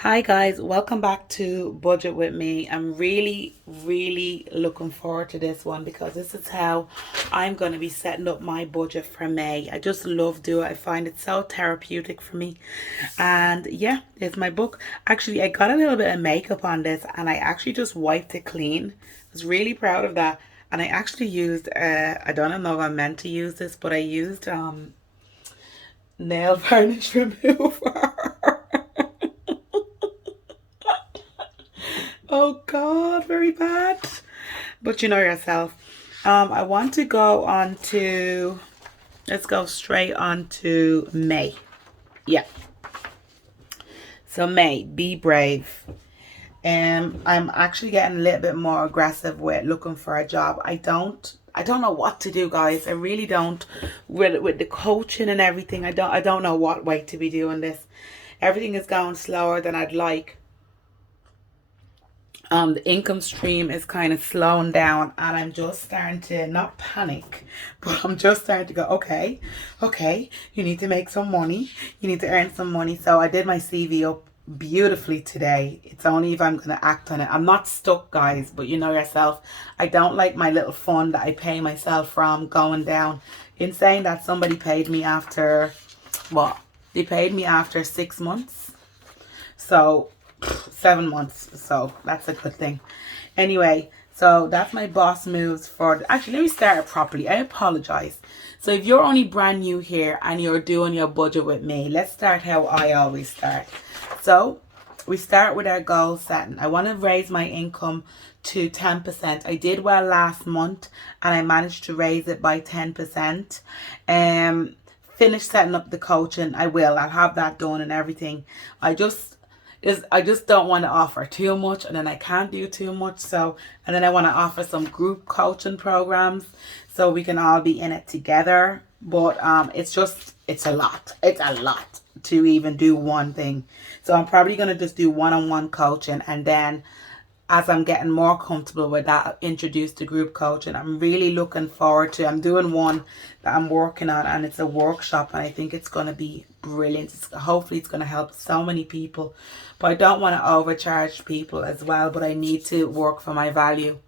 Hi guys, welcome back to Budget with me. I'm really looking forward to this one because this is how I'm going to be setting up my budget for May. I just love doing it. I find it so therapeutic for me. And yeah, it's my book. Actually, I got a little bit of makeup on this and I actually just wiped it clean. I was really proud of that. And I actually used, I don't know if I'm meant to use this, but I used nail varnish remover. Oh God, very bad. But you know yourself. I want to go on to, let's go straight on to May. Yeah. So May, be brave. And I'm actually getting a little bit more aggressive with looking for a job. I don't know what to do, guys. I really don't. With the coaching and everything, I don't know what way to be doing this. Everything is going slower than I'd like. The income stream is kind of slowing down and I'm just starting to not panic, but I'm just starting to go, okay, you need to make some money. You need to earn some money. So I did my CV up beautifully today. It's only if I'm going to act on it. I'm not stuck, guys, but you know yourself. I don't like my little fund that I pay myself from going down. In saying that, somebody paid me after, what? They paid me after 6 months. So 7 months, so that's a good thing. Anyway, so that's my boss moves for actually, let me start it properly. I apologize. So if you're only brand new here and you're doing your budget with me, let's start how I always start. So we start with our goal setting. I want to raise my income to 10%. I did well last month and I managed to raise it by 10%. Finish setting up the coaching. I'll have that done and everything. I just don't want to offer too much and then I can't do too much. So, and then I want to offer some group coaching programs so we can all be in it together. But it's a lot. It's a lot to even do one thing. So I'm probably going to just do one-on-one coaching, and then as I'm getting more comfortable with that, I'll introduce the group coaching. I'm really looking forward to. I'm doing one that I'm working on, and it's a workshop, and I think it's going to be brilliant. Hopefully, it's going to help so many people. But I don't want to overcharge people as well. But I need to work for my value,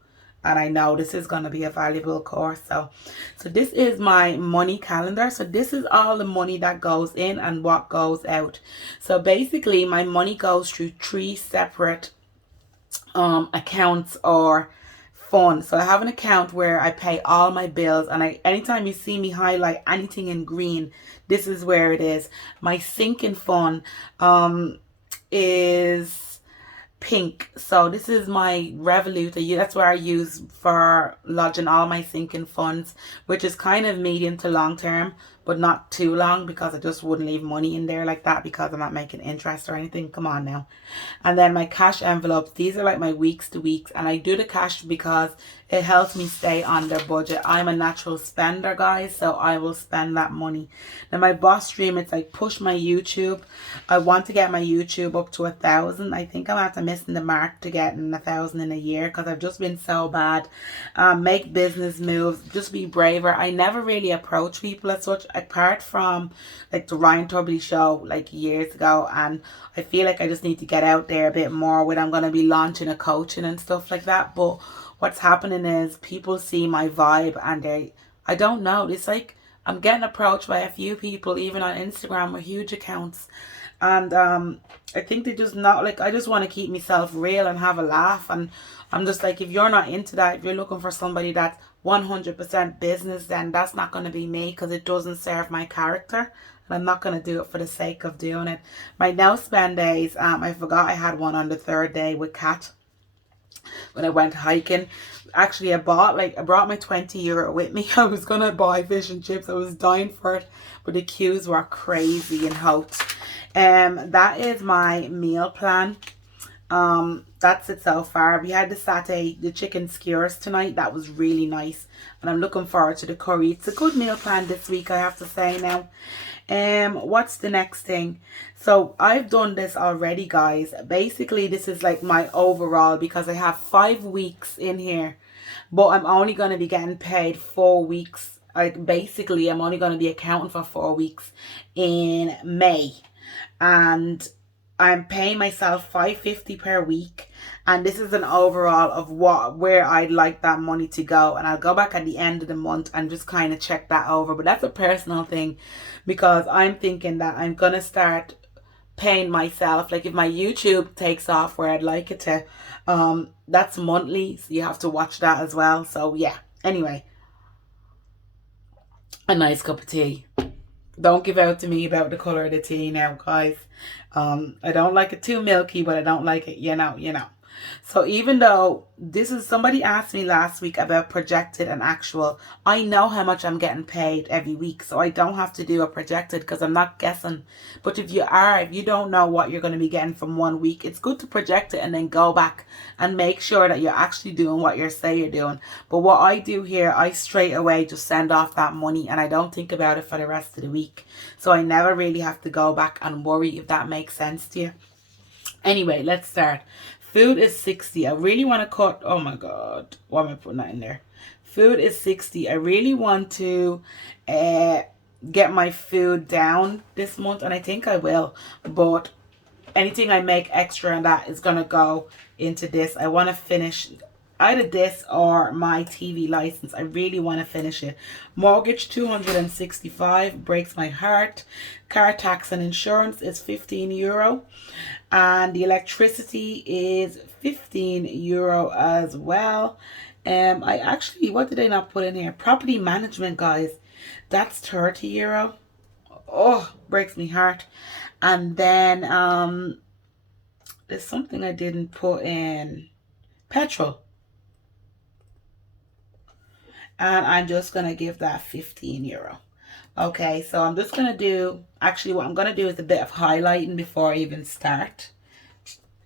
and I know this is going to be a valuable course. So this is my money calendar. So this is all the money that goes in and what goes out. So basically, my money goes through three separate accounts or funds. So I have an account where I pay all my bills, and anytime you see me highlight anything in green, this is where it is. My sinking fund is pink. So this is my Revolut. That's where I use for lodging all my sinking funds, which is kind of medium to long term, but not too long, because I just wouldn't leave money in there like that because I'm not making interest or anything. Come on now. And then my cash envelopes, these are like my weeks to weeks, and I do the cash because it helps me stay on their budget. I'm a natural spender, guys, so I will spend that money. Now my boss stream, it's like push my YouTube. I want to get my YouTube up to 1,000. I think I'm after missing the mark to getting 1,000 in a year because I've just been so bad. Make business moves, just be braver. I never really approach people as such, apart from like the Ryan Turbly show like years ago, and I feel like I just need to get out there a bit more when I'm going to be launching a coaching and stuff like that. But what's happening is people see my vibe and I don't know, it's like I'm getting approached by a few people even on Instagram with huge accounts, and I think they just not like, I just want to keep myself real and have a laugh, and I'm just like, if you're not into that, if you're looking for somebody that's 100% business, then that's not going to be me, because it doesn't serve my character. And I'm not going to do it for the sake of doing it. My now spend days, I forgot I had one on the third day with Kat when I went hiking. Actually, I brought my 20 euro with me. I was gonna buy fish and chips. I was dying for it, but the queues were crazy in Hout. That is my meal plan. That's it so far. We had the chicken skewers tonight. That was really nice, and I'm looking forward to the curry. It's a good meal plan this week, I have to say now. What's the next thing? So I've done this already, guys. Basically, this is like my overall, because I have 5 weeks in here, but I'm only going to be getting paid 4 weeks. Basically, I'm only going to be accounting for 4 weeks in May, and I'm paying myself $5.50 per week, and this is an overall of where I'd like that money to go, and I'll go back at the end of the month and just kind of check that over. But that's a personal thing, because I'm thinking that I'm gonna start paying myself, like if my YouTube takes off where I'd like it to, that's monthly, so you have to watch that as well. So yeah, anyway, a nice cup of tea. Don't give out to me about the color of the tea now, guys. I don't like it too milky, but I don't like it, you know. So even though somebody asked me last week about projected and actual, I know how much I'm getting paid every week, so I don't have to do a projected because I'm not guessing. But if you don't know what you're going to be getting from one week, it's good to project it and then go back and make sure that you're actually doing what you say you're doing. But what I do here, I straight away just send off that money and I don't think about it for the rest of the week. So I never really have to go back and worry, if that makes sense to you. Anyway, let's start. Food is 60. I really want to cut. Oh my God. Why am I putting that in there? Food is 60. I really want to get my food down this month, and I think I will. But anything I make extra on that is going to go into this. I want to finish either this or my TV license. I really want to finish it. Mortgage $265, breaks my heart. Car tax and insurance is €15. And the electricity is €15 as well. I actually, what did I not put in here? Property management, guys. That's €30. Oh, breaks me heart. And then there's something I didn't put in. Petrol. And I'm just going to give that €15. Okay, so I'm just going to do, actually what I'm going to do is a bit of highlighting before I even start.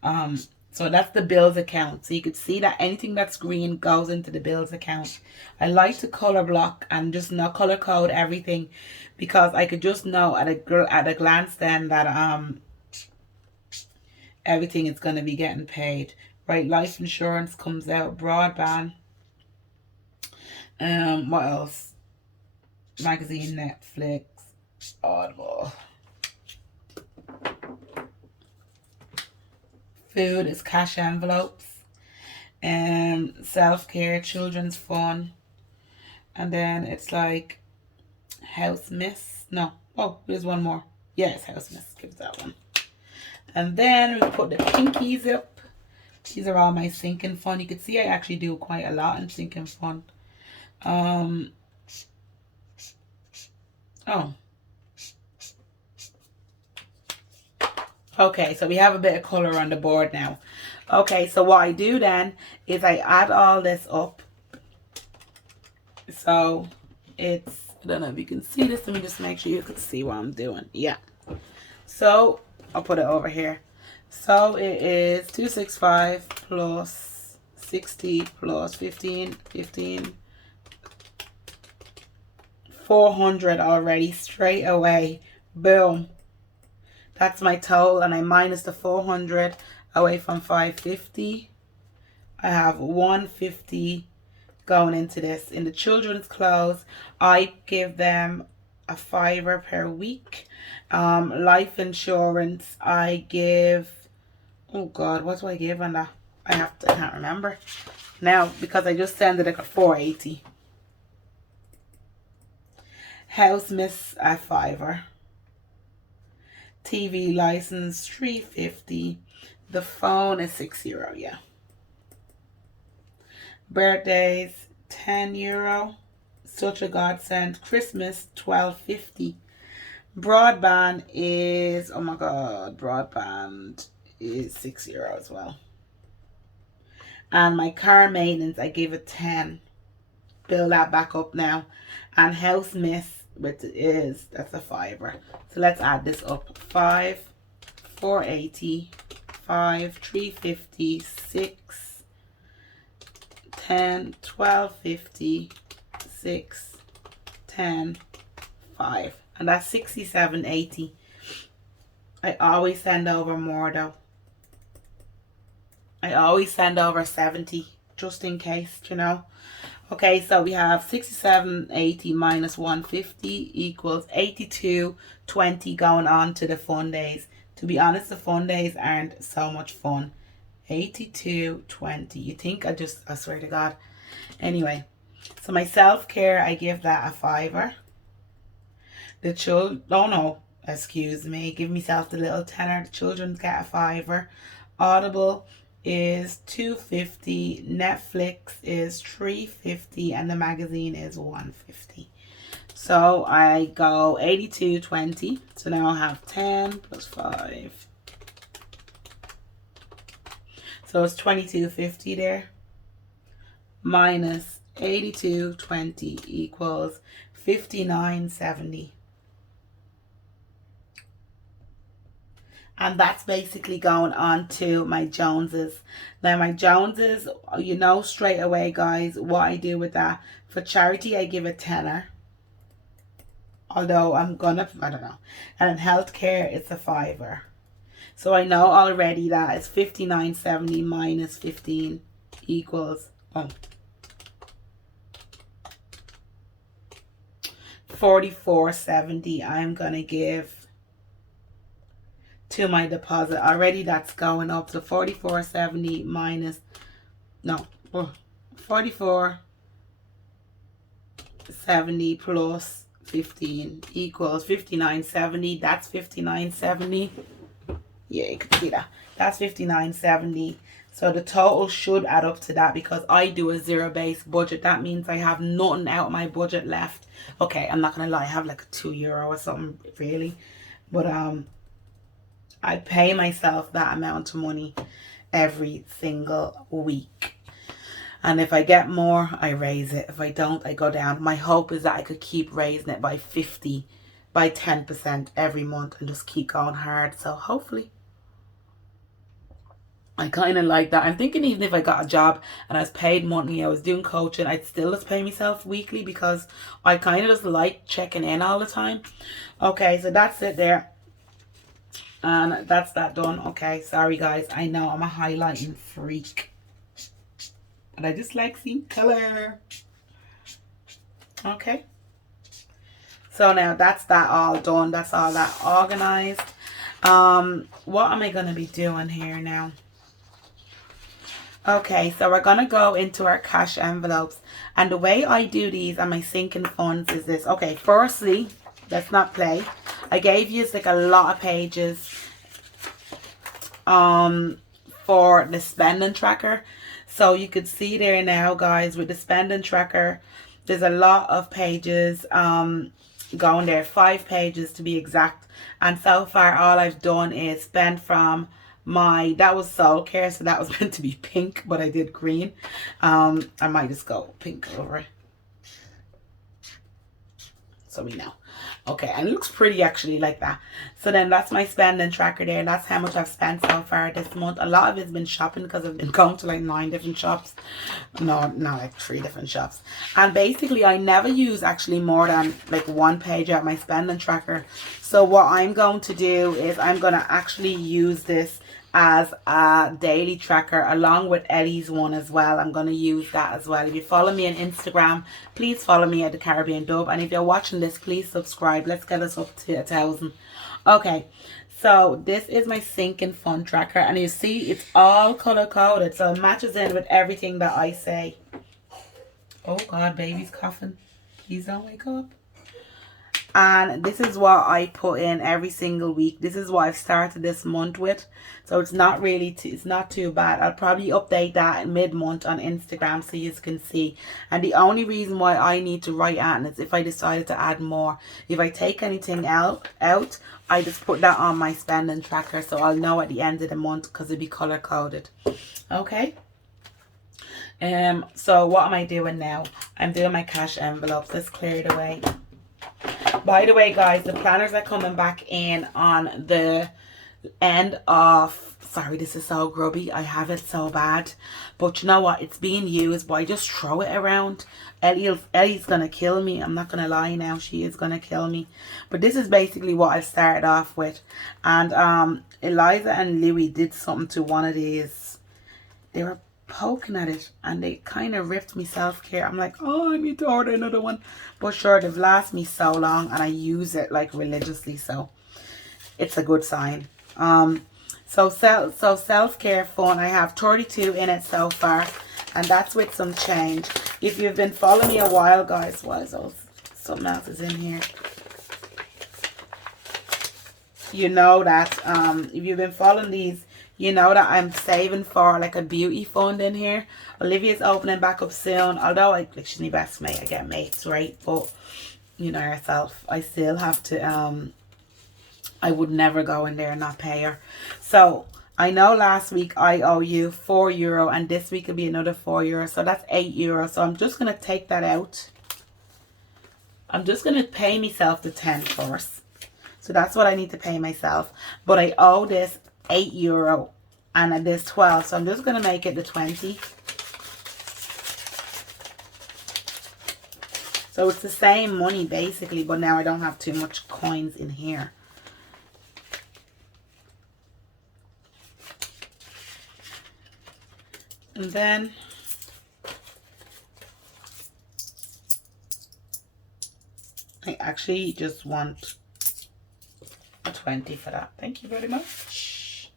So that's the bills account. So you could see that anything that's green goes into the bills account. I like to color block and just not color code everything, because I could just know at a glance then that everything is going to be getting paid. Right, life insurance comes out, broadband. What else? Magazine, Netflix, Audible. Food is cash envelopes. Self-care, children's fun. And then it's like house miss. No. Oh, there's one more. Yes, house miss. Give that one. And then we put the pinkies up. These are all my sinking fund. You can see I actually do quite a lot in sinking fund. Oh. Okay, so we have a bit of color on the board now. Okay, so what I do then is I add all this up. So it's, I don't know if you can see this. Let me just make sure you can see what I'm doing. Yeah. So I'll put it over here. So it is 265 plus 60 plus 15, 400 already straight away. Boom. That's my total, and I minus the 400 away from 550. I have 150 going into this. In the children's clothes, I give them a $5 per week. Life insurance, I give, oh God, what do I give on that? I can't remember now because I just sent it like a $4.80. House miss a $5. TV license $3.50. The phone is €6, yeah. Birthdays €10. Such a godsend. Christmas $12.50. Broadband is, oh my God, broadband is €6 as well. And my car maintenance, I give it 10. Build that back up now. And house miss, which is, that's a $5. So let's add this up. 5, 480, 5, 350, 6, 10, 1250, 6, 10, 5. And that's 67.80. I always send over more though. I always send over 70 just in case, you know. Okay, so we have 67.80 minus 150 equals 82.20 going on to the fun days. To be honest, the fun days aren't so much fun. 82.20. You think I swear to God. Anyway, so my self-care, I give that a $5. The children, oh no, excuse me, give myself the little tenner. The children's get a $5. Audible is $2.50. Netflix is $3.50, and the magazine is $1.50. So I go 82.20. So now I have 10 plus 5. So it's 22.50 there. Minus 82.20 equals 59.70. And that's basically going on to my Joneses. Now my Joneses, you know straight away, guys, what I do with that. For charity, I give a tenner. Although I don't know. And in healthcare, it's a $5. So I know already that it's 59.70 minus 15 equals 44.70. I'm going to give to my deposit. Already that's going up to 44.70 minus, no, 44.70 plus 15 equals 59.70. That's 59.70. Yeah, you can see that. That's 59.70. So the total should add up to that because I do a zero-based budget. That means I have nothing out of my budget left. Okay, I'm not gonna lie, I have like €2 or something, really. But I pay myself that amount of money every single week. And if I get more, I raise it. If I don't, I go down. My hope is that I could keep raising it by 10% every month and just keep going hard. So hopefully. I kind of like that. I'm thinking even if I got a job and I was paid monthly, I was doing coaching, I'd still just pay myself weekly because I kind of just like checking in all the time. Okay, so that's it there. And that's that done. Okay, sorry guys. I know I'm a highlighting freak. But I just like seeing color. Okay. So now that's that all done. That's all that organized. What am I going to be doing here now? Okay, so we're going to go into our cash envelopes. And the way I do these and my sinking funds is this. Okay, firstly, let's not play. I gave you like a lot of pages for the spending tracker. So you could see there now, guys, with the spending tracker, there's a lot of pages going there. 5 pages to be exact. And so far, all I've done is spend from that was soul care, so that was meant to be pink, but I did green. I might just go pink over it so we know. Okay, and it looks pretty actually like that. So then that's my spending tracker there. That's how much I've spent so far this month. A lot of it's been shopping because I've been going to like 9 different shops. No, like 3 different shops. And basically I never use actually more than like 1 page out my spending tracker. So what I'm going to do is I'm going to actually use this as a daily tracker along with Ellie's one as well. I'm going to use that as well. If you follow me on Instagram, please follow me at the Caribbean Dove, and if you're watching this, please subscribe. Let's get us up to 1,000. Okay, so this is my sinking fund tracker, and you see it's all color coded, so it matches in with everything that I say. Oh God, baby's coughing. Please don't wake up. And this is what I put in every single week. This is what I've started this month with. So it's not really, it's not too bad. I'll probably update that mid-month on Instagram so you can see. And the only reason why I need to write out is if I decided to add more. If I take anything out, I just put that on my spending tracker. So I'll know at the end of the month because it'll be color coded. Okay. So what am I doing now? I'm doing my cash envelopes. Let's clear it away. By the way, guys, the planners are coming back in on the end of... Sorry, this is so grubby. I have it so bad. But you know what? It's being used, but I just throw it around. Ellie's going to kill me. I'm not going to lie now. She is going to kill me. But this is basically what I started off with. And Eliza and Louie did something to one of these. They were poking at it and they kind of ripped me self-care. I'm like, oh, I need to order another one. But sure, they've lasted me so long and I use it like religiously, so it's a good sign. So self-care fund, I have 32 in it so far, and that's with some change. If you've been following me a while, guys, why is those, something else is in here. You know that if you've been following these, you know that I'm saving for like a beauty fund in here. Olivia's opening back up soon, although I like, she's my best mate, I get mates, right? But you know yourself, I still have to I would never go in there and not pay her. So I know last week I owe you €4, and this week will be another €4, so that's €8. So I'm just gonna take that out. I'm just gonna pay myself the 10 first. So that's what I need to pay myself. But I owe this €8 and this 12. So I'm just going to make it the 20. So it's the same money basically, but now I don't have too much coins in here. And then I actually just want a 20 for that. Thank you very much.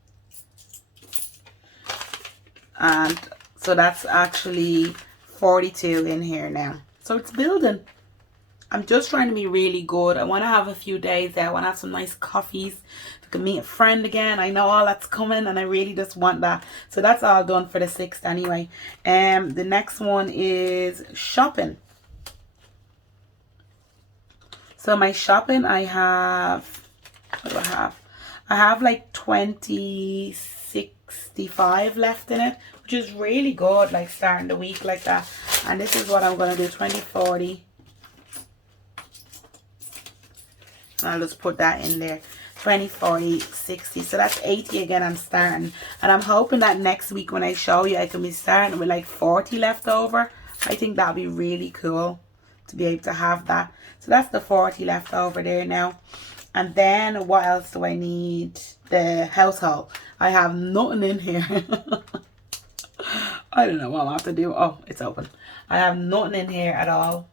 And so that's actually 42 in here now. So it's building. I'm just trying to be really good. I want to have a few days there. I want to have some nice coffees. I can meet a friend again. I know all that's coming, and I really just want that. So that's all done for the 6th anyway. The next one is shopping. So my shopping, I have, what do I have? I have like 20.65 left in it, which is really good, like starting the week like that. And this is what I'm going to do, 20.40. I'll just put that in there, 20.40.60. So that's 80 again. I'm starting, and I'm hoping that next week when I show you, I can be starting with like 40 left over. I think that'll be really cool to be able to have that. So that's the 40 left over there now. And then what else do I need? The household. I have nothing in here. I don't know what I'll have to do. Oh, it's open. I have nothing in here at all.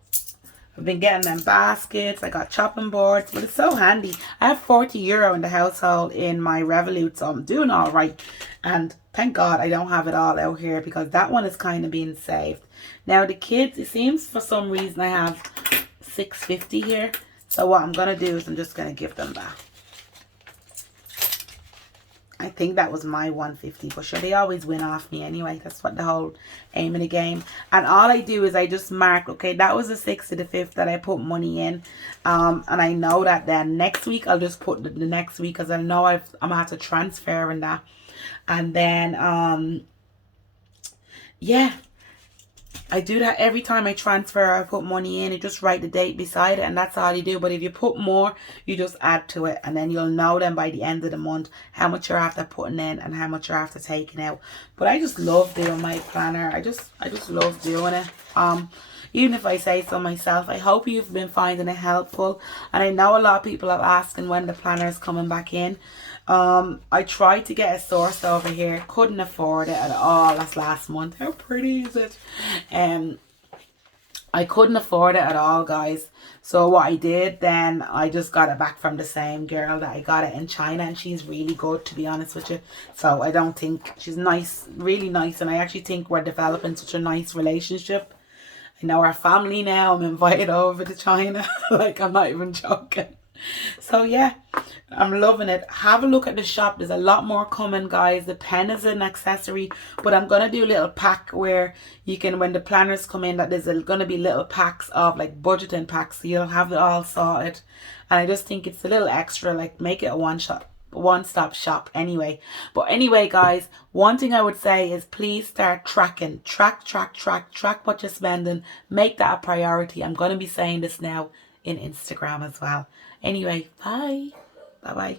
I've been getting them baskets. I got chopping boards, but it's so handy. I have €40 in the household in my Revolut, so I'm doing all right. And thank God I don't have it all out here, because that one is kind of being saved. Now the kids, it seems for some reason I have $6.50 here. So what I'm going to do is I'm just going to give them that. I think that was my $1.50, but sure, they always win off me anyway. That's what the whole aim of the game. And all I do is I just mark, okay, that was the 6th to the 5th that I put money in. And I know that then next week I'll just put the next week, because I know I'm going to have to transfer and that. And then, yeah. I do that every time I transfer. I put money in, you just write the date beside it, and that's all you do. But if you put more, you just add to it, and then you'll know then by the end of the month how much you're after putting in and how much you're after taking out. But I just love doing my planner. I just love doing it. Even if I say so myself. I hope you've been finding it helpful, and I know a lot of people are asking when the planner is coming back in. I tried to get a source over here, couldn't afford it at all. That's last month. How pretty is it? I couldn't afford it at all, guys. So what I did then, I just got it back from the same girl that I got it in China, and she's really good, to be honest with you. So I don't think, she's nice, really nice, and I actually think we're developing such a nice relationship. I know our family now. I'm invited over to China. Like, I'm not even joking. So yeah, I'm loving it. Have a look at the shop. There's a lot more coming, guys. The pen is an accessory, but I'm gonna do a little pack where you can, when the planners come in, that there's gonna be little packs of like budgeting packs, so you'll have it all sorted. And I just think it's a little extra, like make it a one-stop shop anyway. But anyway, guys, one thing I would say is please start tracking. Track what you're spending. Make that a priority. I'm gonna be saying this now in Instagram as well. Anyway, bye. Bye-bye.